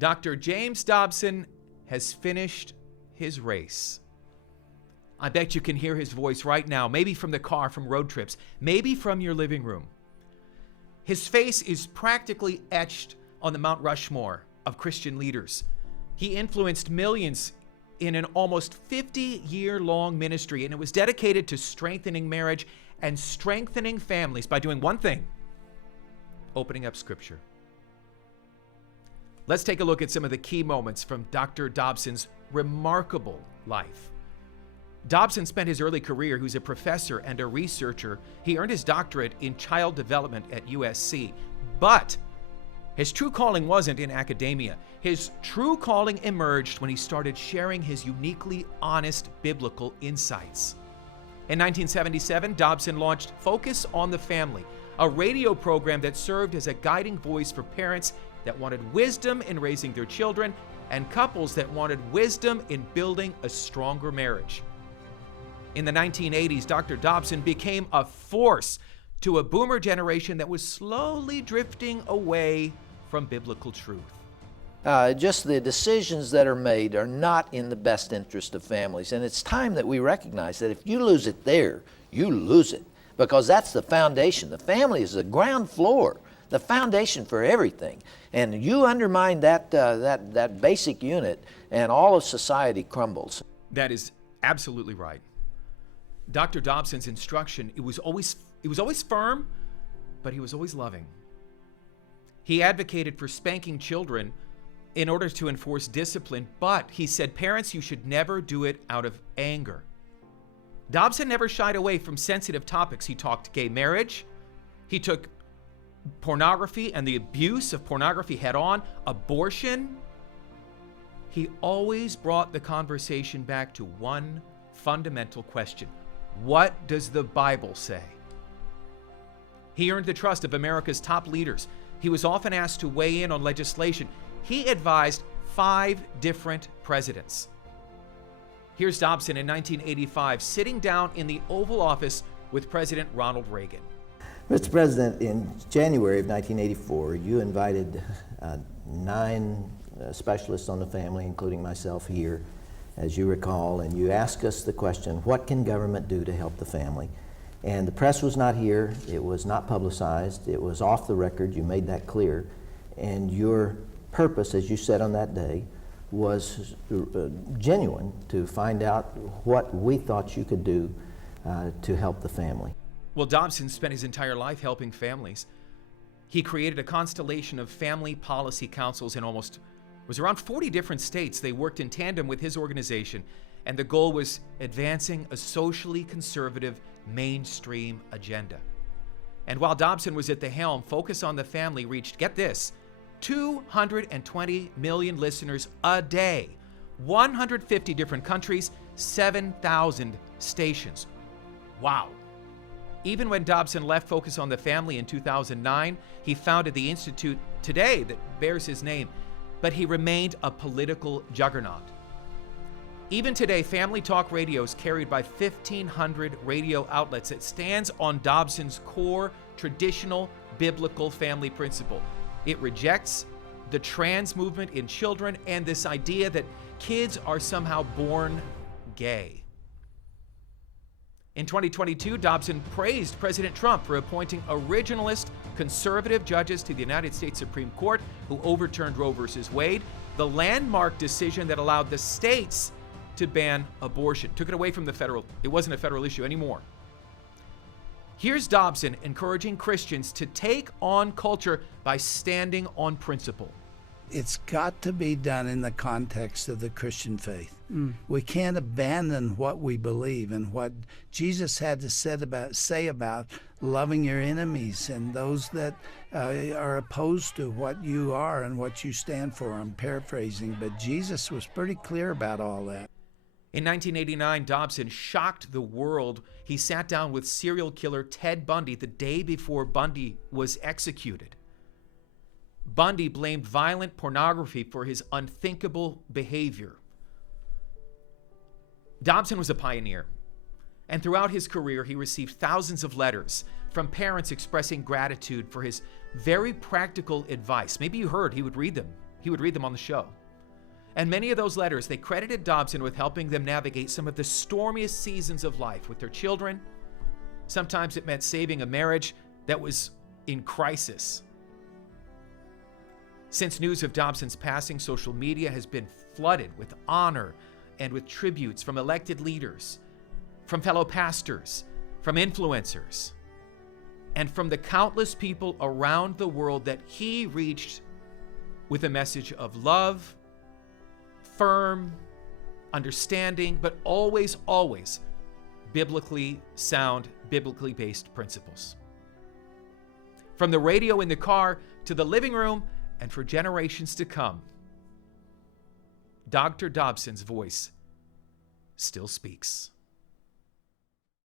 Dr. James Dobson has finished his race. I bet you can hear his voice right now, maybe from the car, from road trips, maybe from your living room. His face is practically etched on the Mount Rushmore of Christian leaders. He influenced millions in an almost 50-year-long ministry, and it was dedicated to strengthening marriage and strengthening families by doing one thing: opening up Scripture. Let's take a look at some of the key moments from Dr. Dobson's remarkable life. Dobson spent his early career, he was a professor and a researcher. He earned his doctorate in child development at USC. But his true calling wasn't in academia. His true calling emerged when he started sharing his uniquely honest biblical insights. In 1977, Dobson launched Focus on the Family, a radio program that served as a guiding voice for parents that wanted wisdom in raising their children and couples that wanted wisdom in building a stronger marriage. In the 1980s, Dr. Dobson became a force to a boomer generation that was slowly drifting away from biblical truth. Just the decisions that are made are not in the best interest of families. And it's time that we recognize that if you lose it there, you lose it. Because that's the foundation. The family is the ground floor, the foundation for everything. And you undermine that basic unit, and all of society crumbles. That is absolutely right. Dr. Dobson's instruction, it was always firm, but he was always loving. He advocated for spanking children in order to enforce discipline, but he said, parents, you should never do it out of anger. Dobson never shied away from sensitive topics. He talked gay marriage. He took pornography and the abuse of pornography head on, abortion. He always brought the conversation back to one fundamental question: what does the Bible say? He earned the trust of America's top leaders. He was often asked to weigh in on legislation. He advised 5 different presidents. Here's Dobson in 1985, sitting down in the Oval Office with President Ronald Reagan. Mr. President, in January of 1984, you invited 9 specialists on the family, including myself here, as you recall, and you asked us the question, what can government do to help the family? And the press was not here, it was not publicized, it was off the record, you made that clear, and your purpose, as you said on that day, was genuine, to find out what we thought you could do to help the family. Well, Dobson spent his entire life helping families. He created a constellation of family policy councils in around 40 different states. They worked in tandem with his organization, and the goal was advancing a socially conservative mainstream agenda. And while Dobson was at the helm, Focus on the Family reached, get this, 220 million listeners a day, 150 different countries, 7,000 stations. Wow. Even when Dobson left Focus on the Family in 2009, he founded the institute today that bears his name, but he remained a political juggernaut. Even today, Family Talk Radio is carried by 1,500 radio outlets. It stands on Dobson's core traditional biblical family principle. It rejects the trans movement in children and this idea that kids are somehow born gay. In 2022, Dobson praised President Trump for appointing originalist conservative judges to the United States Supreme Court who overturned Roe v. Wade, the landmark decision that allowed the states to ban abortion. Took it away from the federal, it wasn't a federal issue anymore. Here's Dobson encouraging Christians to take on culture by standing on principle. It's got to be done in the context of the Christian faith. We can't abandon what we believe and what Jesus had to say about loving your enemies and those that are opposed to what you are and what you stand for. I'm paraphrasing, but Jesus was pretty clear about all that. In 1989, Dobson shocked the world. He sat down with serial killer Ted Bundy the day before Bundy was executed. Bundy blamed violent pornography for his unthinkable behavior. Dobson was a pioneer, and throughout his career, he received thousands of letters from parents expressing gratitude for his very practical advice. Maybe you heard he would read them He would read them on the show. And many of those letters, they credited Dobson with helping them navigate some of the stormiest seasons of life with their children. Sometimes it meant saving a marriage that was in crisis. Since news of Dobson's passing, social media has been flooded with honor and with tributes from elected leaders, from fellow pastors, from influencers, and from the countless people around the world that he reached with a message of love, firm, understanding, but always, always biblically sound, biblically based principles. From the radio in the car to the living room and for generations to come, Dr. Dobson's voice still speaks.